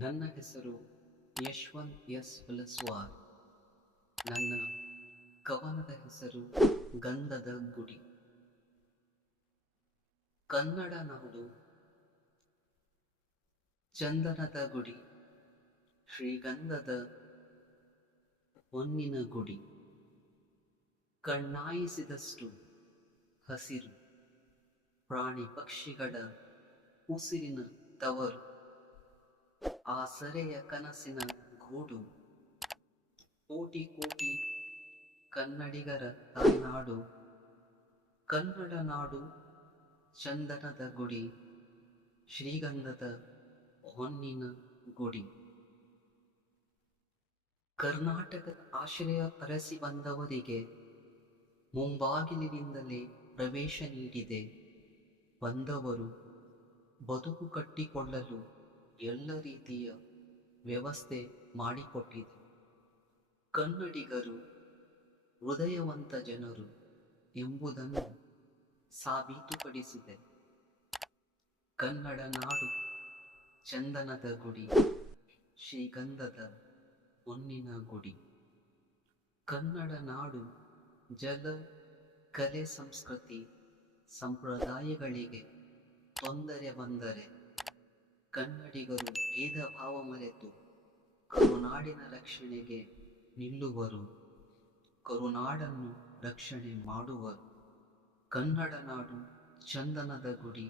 ನನ್ನ ಹೆಸರು ಯಶವಂತ್ ಎಸ್ ಹುಲಸ್ವಾರ್. ನನ್ನ ಕವನದ ಹೆಸರು ಗಂಧದ ಗುಡಿ. ಕನ್ನಡ ನಾಡು ಚಂದನದ ಗುಡಿ, ಶ್ರೀಗಂಧದ ಹೊನ್ನಿನ ಗುಡಿ. ಕಣ್ಣಾಯಿಸಿದಷ್ಟು ಹಸಿರು, ಪ್ರಾಣಿ ಪಕ್ಷಿಗಳ ಉಸಿರಿನ ತವರು, ಆಸರೆಯ ಕನಸಿನ ಗೂಡು, ಕೋಟಿ ಕೋಟಿ ಕನ್ನಡಿಗರ ತಾಯ್ನಾಡು. ಕನ್ನಡ ನಾಡು ಚಂದನದ ಗುಡಿ, ಶ್ರೀಗಂಧದ ಹೊನ್ನಿನ ಗುಡಿ. ಕರ್ನಾಟಕದ ಆಶ್ರಯ ಅರಸಿ ಬಂದವರಿಗೆ ಮುಂಬಾಗಿಲಿನಿಂದಲೇ ಪ್ರವೇಶ ನೀಡಿದೆ. ಬಂದವರು ಬದುಕು ಕಟ್ಟಿಕೊಳ್ಳಲು ಎಲ್ಲ ರೀತಿಯ ವ್ಯವಸ್ಥೆ ಮಾಡಿಕೊಟ್ಟಿದೆ. ಕನ್ನಡಿಗರು ಹೃದಯವಂತ ಜನರು ಎಂಬುದನ್ನು ಸಾಬೀತುಪಡಿಸಿದೆ. ಕನ್ನಡ ನಾಡು ಚಂದನದ ಗುಡಿ, ಶ್ರೀಗಂಧದ ಹೊನ್ನಿನ ಗುಡಿ. ಕನ್ನಡ ನಾಡು ಜಲ, ಕಲೆ, ಸಂಸ್ಕೃತಿ, ಸಂಪ್ರದಾಯಗಳಿಗೆ ತೊಂದರೆ ಬಂದರೆ ಕನ್ನಡಿಗರು ಭೇದ ಭಾವ ಮರೆತು ಕರುನಾಡಿನ ರಕ್ಷಣೆಗೆ ನಿಲ್ಲುವರು, ಕರುನಾಡನ್ನು ರಕ್ಷಣೆ ಮಾಡುವರು. ಕನ್ನಡ ನಾಡು ಚಂದನದ ಗುಡಿ,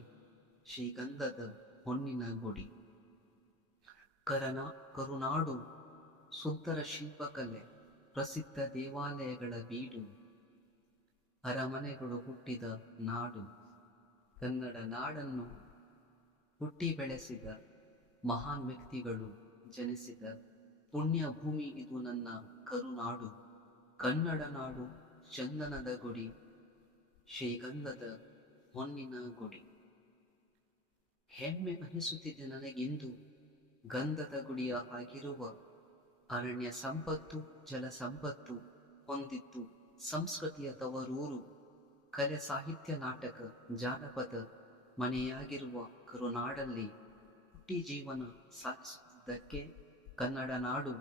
ಶ್ರೀಗಂಧದ ಹೊನ್ನಿನ ಗುಡಿ. ಕರುನಾಡು ಸುಂದರ ಶಿಲ್ಪಕಲೆ, ಪ್ರಸಿದ್ಧ ದೇವಾಲಯಗಳ ಬೀಡು, ಅರಮನೆಗಳು ಹುಟ್ಟಿದ ನಾಡು. ಕನ್ನಡ ನಾಡನ್ನು ಹುಟ್ಟಿ ಬೆಳೆಸಿದ ಮಹಾನ್ ವ್ಯಕ್ತಿಗಳು ಜನಿಸಿದ ಪುಣ್ಯ ಭೂಮಿ ಇದು ನನ್ನ ಕರುನಾಡು. ಕನ್ನಡ ನಾಡು ಚಂದನದ ಗುಡಿ, ಶ್ರೀಗಂಧದ ಹೊನ್ನಿನ ಗುಡಿ. ಹೆಮ್ಮೆ ಅನಿಸುತ್ತಿದೆ ನನಗಿಂದು ಗಂಧದ ಗುಡಿಯ ಆಗಿರುವ ಅರಣ್ಯ ಸಂಪತ್ತು, ಜಲ ಸಂಪತ್ತು ಹೊಂದಿದ್ದು ಸಂಸ್ಕೃತಿಯ ತವರೂರು. ಕಲೆ, ಸಾಹಿತ್ಯ, ನಾಟಕ, ಜಾನಪದ ಮನೆಯಾಗಿರುವ ಕರುನಾಡಲ್ಲಿ ಹುಟ್ಟಿ ಜೀವನ ಸಾಗಿಸುತ್ತಿದ್ದಕ್ಕೆ ಕನ್ನಡ ನಾಡು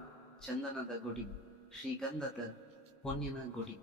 ಚಂದನದ ಗುಡಿ, ಶ್ರೀಗಂಧದ ಹೊನ್ನಿನ ಗುಡಿ.